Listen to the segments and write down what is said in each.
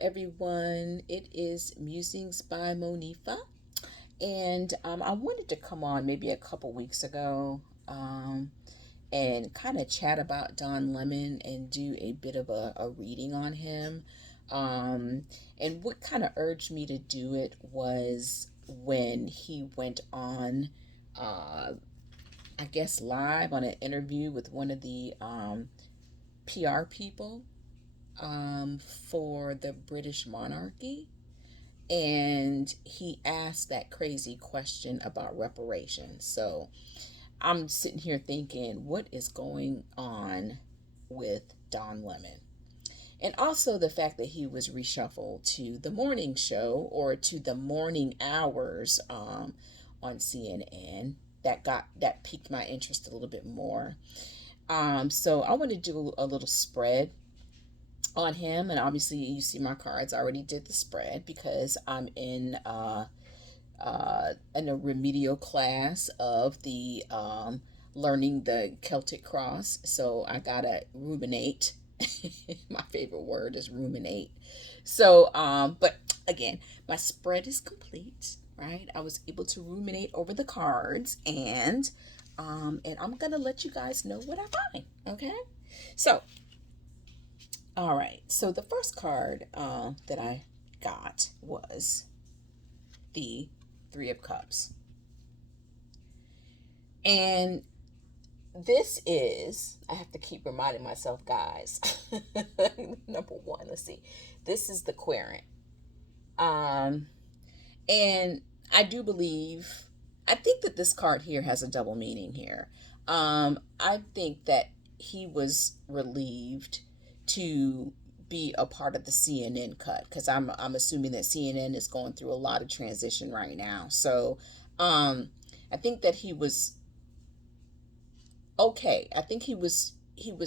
everyone. It is Musings by Monifa. And I wanted to come on maybe a couple weeks ago and kind of chat about Don Lemon and do a bit of a reading on him. Um, and what kind of urged me to do it was when he went on, uh, I guess, live on an interview with one of the PR people for the British monarchy. And he asked that crazy question about reparations. So I'm sitting here thinking, what is going on with Don Lemon? And also the fact that he was reshuffled to the morning show or to the morning hours on CNN. That piqued my interest a little bit more. So I want to do a little spread on him, and obviously you see my cards. I already did the spread because I'm in a remedial class of the learning the Celtic cross. So I gotta ruminate. My favorite word is ruminate. So, but again, my spread is complete. Right, I was able to ruminate over the cards, and I'm gonna let you guys know what I find. Okay, so all right. So the first card that I got was the Three of Cups. And this is, I have to keep reminding myself, guys. Number one, let's see. This is the Querent. Um, and I do believe, I think that this card here has a double meaning here. I think that he was relieved to be a part of the CNN cut because I'm assuming that CNN is going through a lot of transition right now. So I think that he was okay. I think he was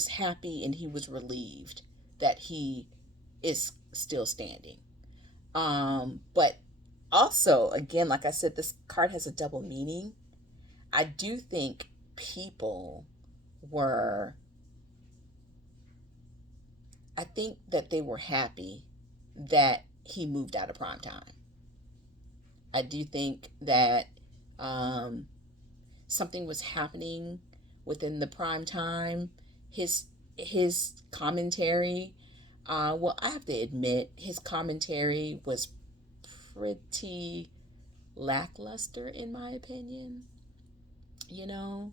happy and he was relieved that he is still standing. But also, again, like I said, this card has a double meaning. I do think people were, I think that they were happy that he moved out of prime time. I do think that um, something was happening within the prime time. His his commentary, well, I have to admit, his commentary was pretty lackluster in my opinion. You know,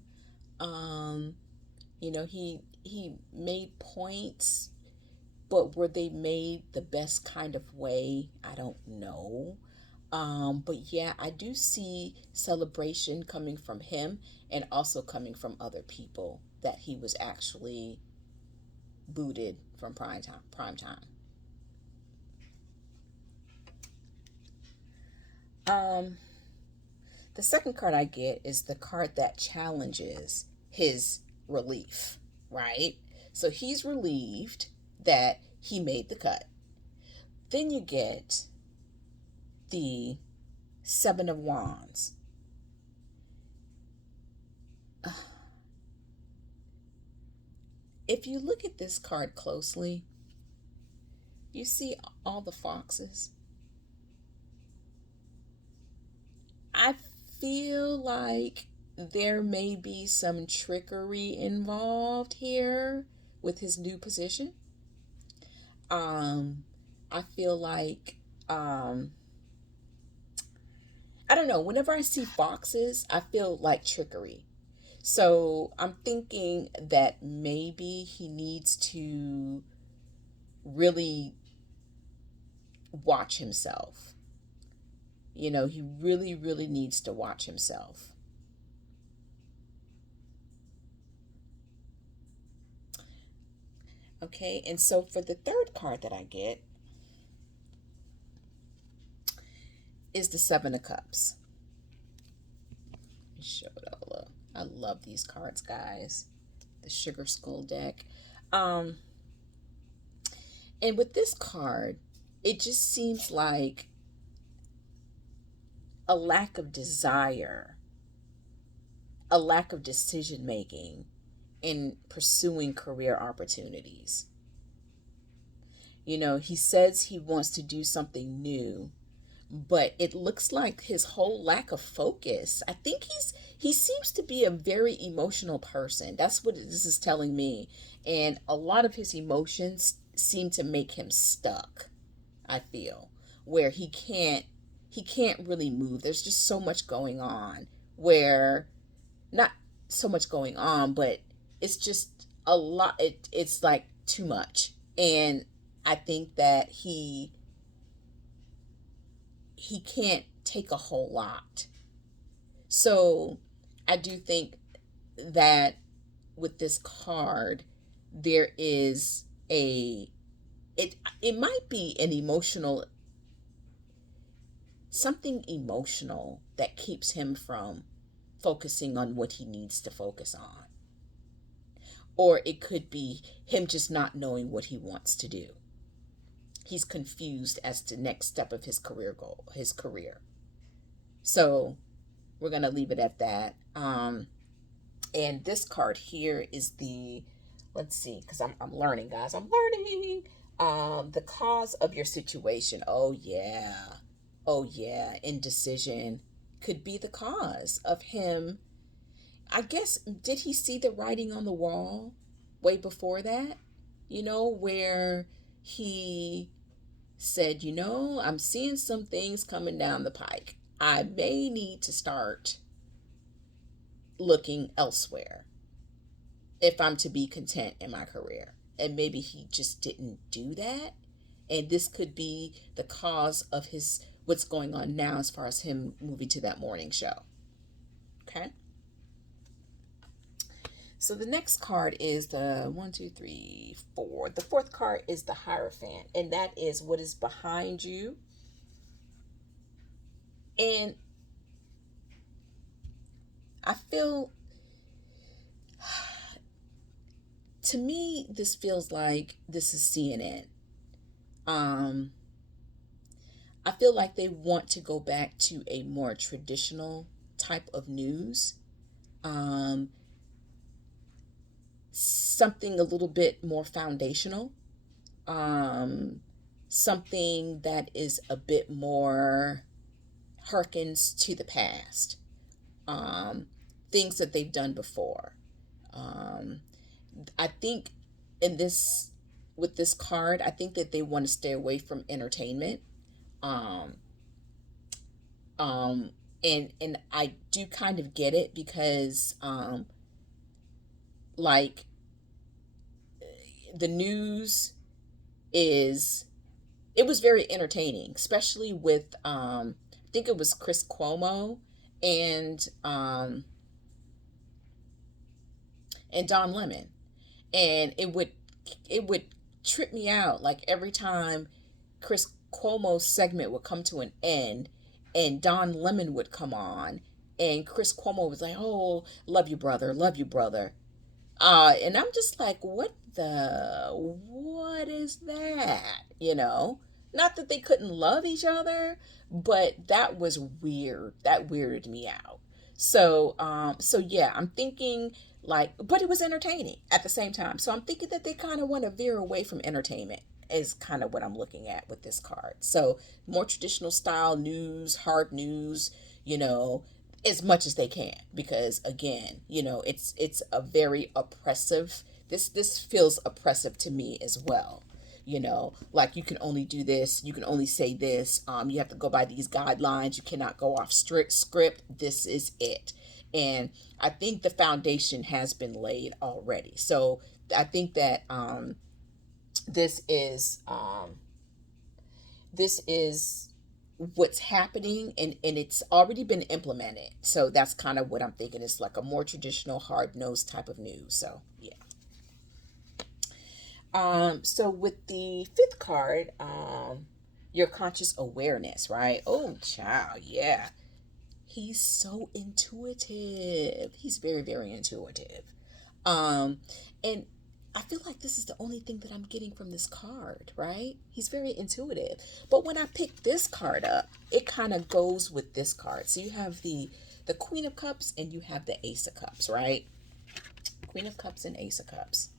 um, he made points, but were they made the best kind of way? I don't know. But yeah, I do see celebration coming from him and also coming from other people that he was actually booted from prime time. Prime time. Um, the second card I get is the card that challenges his relief, right? So he's relieved that he made the cut. Then you get the Seven of Wands. If you look at this card closely, you see all the foxes. I feel like there may be some trickery involved here with his new position. Um, I feel like I don't know. Whenever I see foxes, I feel like trickery. So I'm thinking that maybe he needs to really watch himself. He really, really needs to watch himself. Okay, and so for the third card that I get is the Seven of Cups. Let me show it all up. I love these cards, guys. The Sugar Skull deck. Um, and with this card, it just seems like a lack of desire, a lack of decision making in pursuing career opportunities. He says he wants to do something new, but it looks like his whole lack of focus. I think he seems to be a very emotional person. That's what this is telling me. And a lot of his emotions seem to make him stuck, I feel, where he can't really move. There's just so much going on, where not so much going on, but it's just a lot. It's like too much. And I think that he can't take a whole lot. So I do think that with this card, there is a it might be an emotional, something emotional that keeps him from focusing on what he needs to focus on. Or it could be him just not knowing what he wants to do. He's confused as to next step of his career goal, his career. So we're going to leave it at that. And this card here is let's see, because I'm learning, guys. I'm learning. The cause of your situation. Oh, yeah. Oh, yeah. Indecision could be the cause of him. I guess, did he see the writing on the wall way before that? Where he said, I'm seeing some things coming down the pike. I may need to start looking elsewhere if I'm to be content in my career. And maybe he just didn't do that. And this could be the cause of what's going on now as far as him moving to that morning show. Okay. So the next card is the 1, 2, 3, 4. The fourth card is the Hierophant, and that is what is behind you. And I feel, to me, this feels like this is CNN. I feel like they want to go back to a more traditional type of news. Something a little bit more foundational. Something that is a bit more harkens to the past. Things that they've done before. I think with this card, I think that they want to stay away from entertainment. Um, and I do kind of get it, because like, the news it was very entertaining, especially with I think it was Chris Cuomo and Don Lemon. And it would trip me out, like, every time Chris Cuomo's segment would come to an end and Don Lemon would come on, and Chris Cuomo was like, "Oh, love you, brother." And I'm just like, what is that? Not that they couldn't love each other, but that was weird. That weirded me out. So yeah, I'm thinking, like, but it was entertaining at the same time. So I'm thinking that they kind of want to veer away from entertainment, is kind of what I'm looking at with this card. So more traditional style news, hard news, as much as they can, because again, it's a very oppressive. This feels oppressive to me as well. Like, you can only do this, you can only say this, you have to go by these guidelines, you cannot go off strict script. This is it. And I think the foundation has been laid already. So I think that this is what's happening, and it's already been implemented. So that's kind of what I'm thinking. It's like a more traditional, hard-nosed type of news. So yeah. So with the fifth card, your conscious awareness, right? Oh, child, yeah. He's so intuitive. He's very, very intuitive. And I feel like this is the only thing that I'm getting from this card, right? He's very intuitive. But when I pick this card up, it kind of goes with this card. So you have the Queen of Cups and you have the Ace of Cups, right? Queen of Cups and Ace of Cups.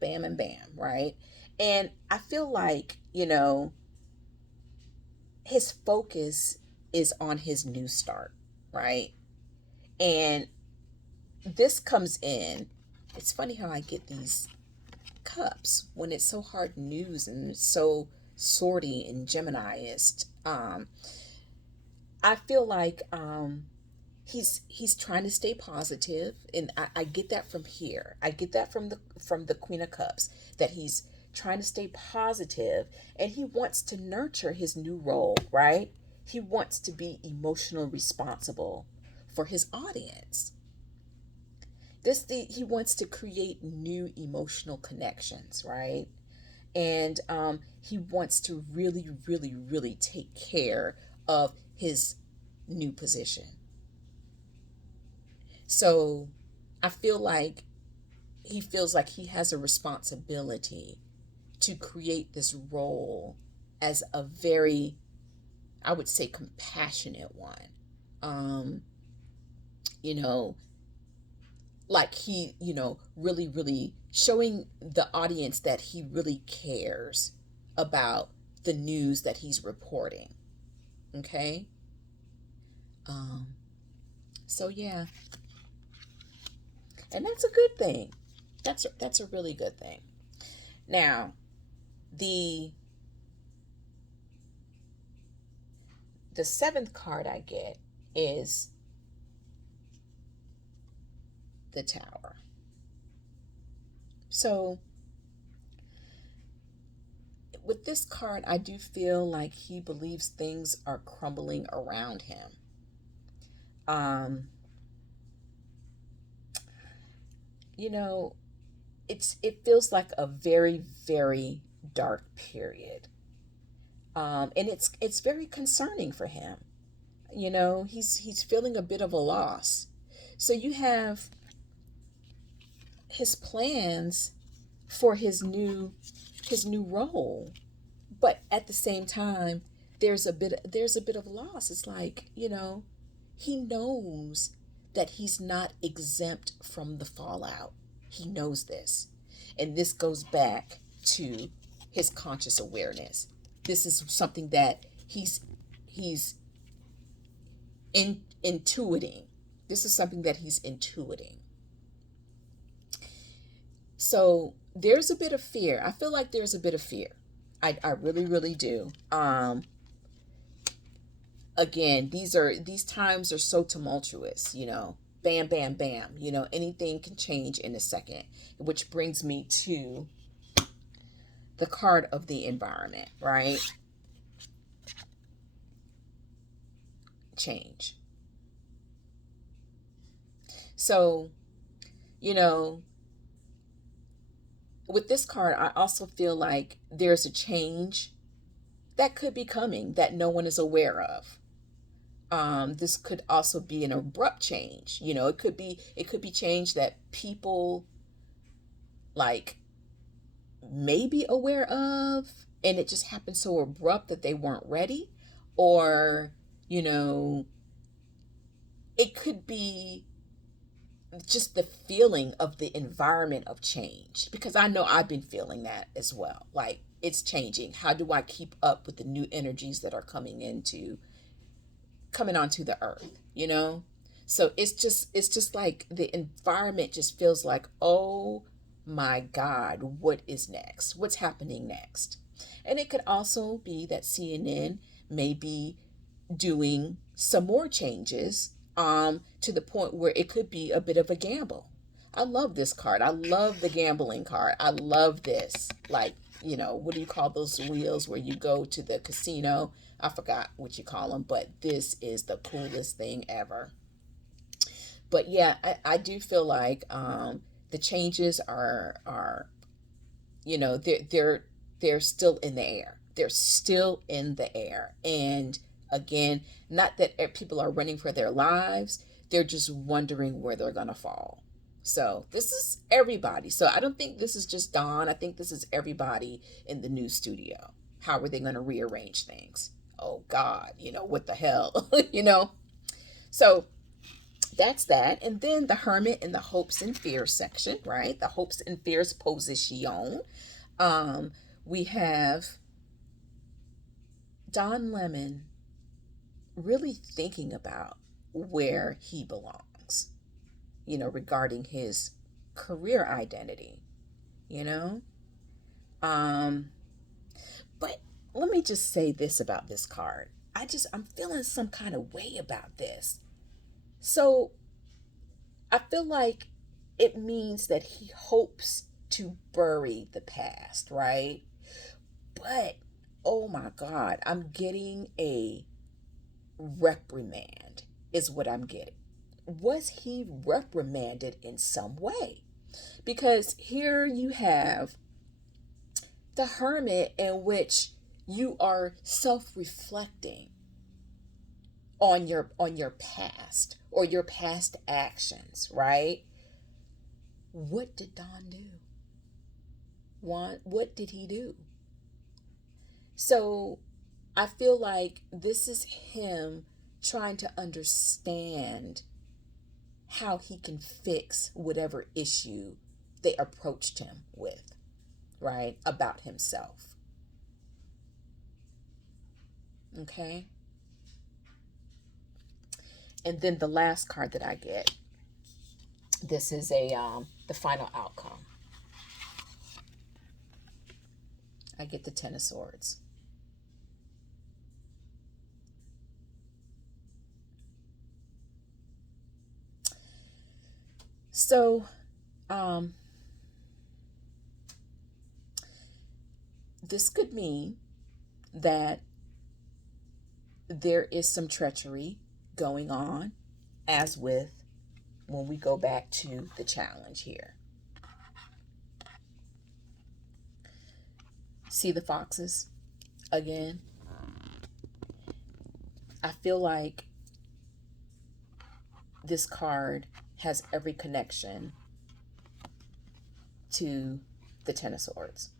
Bam and bam, right? And I feel like, his focus is on his new start, right? And this comes in. It's funny how I get these cups when it's so hard news and so swordy and Geminiist. I feel like he's trying to stay positive, and I get that from here. I get that from the Queen of Cups, that he's trying to stay positive, and he wants to nurture his new role, right? He wants to be emotional responsible for his audience. He wants to create new emotional connections, right? And he wants to really, really, really take care of his new position. So I feel like he feels like he has a responsibility to create this role as a very, I would say, compassionate one. Um, you know, like he, really, really showing the audience that he really cares about the news that he's reporting. Okay. Um, so yeah, and that's a good thing. That's a really good thing. Now, the the seventh card I get is the Tower. So with this card, I do feel like he believes things are crumbling around him. Um, you know, it feels like a very, very dark period. And it's very concerning for him. He's feeling a bit of a loss. So you have his plans for his new role, but at the same time, there's a bit of loss. It's like, he knows that he's not exempt from the fallout. He knows this. And this goes back to his conscious awareness. This is something that he's intuiting. This is something that he's intuiting. So there's a bit of fear. I feel like there's a bit of fear. I really, really do. Again, these times are so tumultuous, bam, bam, bam, anything can change in a second, which brings me to the card of the environment, right? Change. So, you know, with this card, I also feel like there's a change that could be coming that no one is aware of. This could also be an abrupt change. It could be change that people like may be aware of, and it just happened so abrupt that they weren't ready, or you know, it could be just the feeling of the environment of change, because I know I've been feeling that as well. Like, it's changing. How do I keep up with the new energies that are coming onto the earth? So it's just like the environment just feels like, oh my God, what is next? What's happening next? And it could also be that CNN may be doing some more changes, to the point where it could be a bit of a gamble. I love this card. I love the gambling card. I love this. Like, what do you call those wheels where you go to the casino? I forgot what you call them, but this is the coolest thing ever. But yeah, I do feel like the changes are they're still in the air. They're still in the air. And again, not that people are running for their lives, they're just wondering where they're going to fall. So this is everybody. So I don't think this is just Dawn. I think this is everybody in the new studio. How are they going to rearrange things? Oh God, what the hell? So that's that. And then the Hermit in the hopes and fears section, right? The hopes and fears position. Um, We have Don Lemon really thinking about where he belongs, regarding his career identity, you know? Um, but let me just say this about this card. I'm feeling some kind of way about this. So I feel like it means that he hopes to bury the past, right? But oh my God, I'm getting a reprimand, is what I'm getting. Was he reprimanded in some way? Because here you have the hermit, in which you are self-reflecting on your past or your past actions, right? What did Don do? What did he do? So I feel like this is him trying to understand how he can fix whatever issue they approached him with, right? About himself. Okay. And then the last card that I get, this is the final outcome. I get the Ten of Swords. So, this could mean that there is some treachery going on, as with when we go back to the challenge here. See the foxes again? I feel like this card has every connection to the Ten of Swords.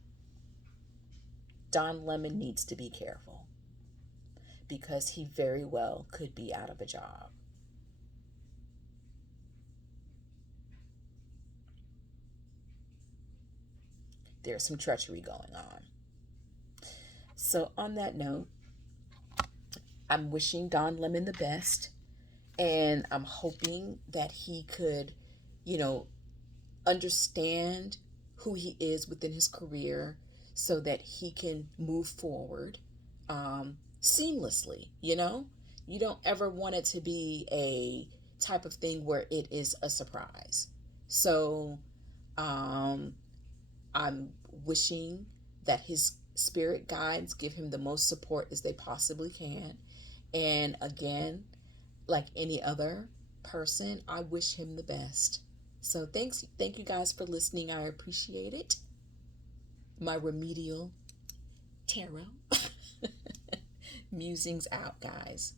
Don Lemon needs to be careful because he very well could be out of a job. There's some treachery going on. So, on that note, I'm wishing Don Lemon the best, and I'm hoping that he could, you know, understand who he is within his career so that he can move forward seamlessly. You don't ever want it to be a type of thing where it is a surprise. So um, I'm wishing that his spirit guides give him the most support as they possibly can. And again, like any other person, I wish him the best. So thank you guys for listening. I appreciate it. My remedial tarot musings out, guys.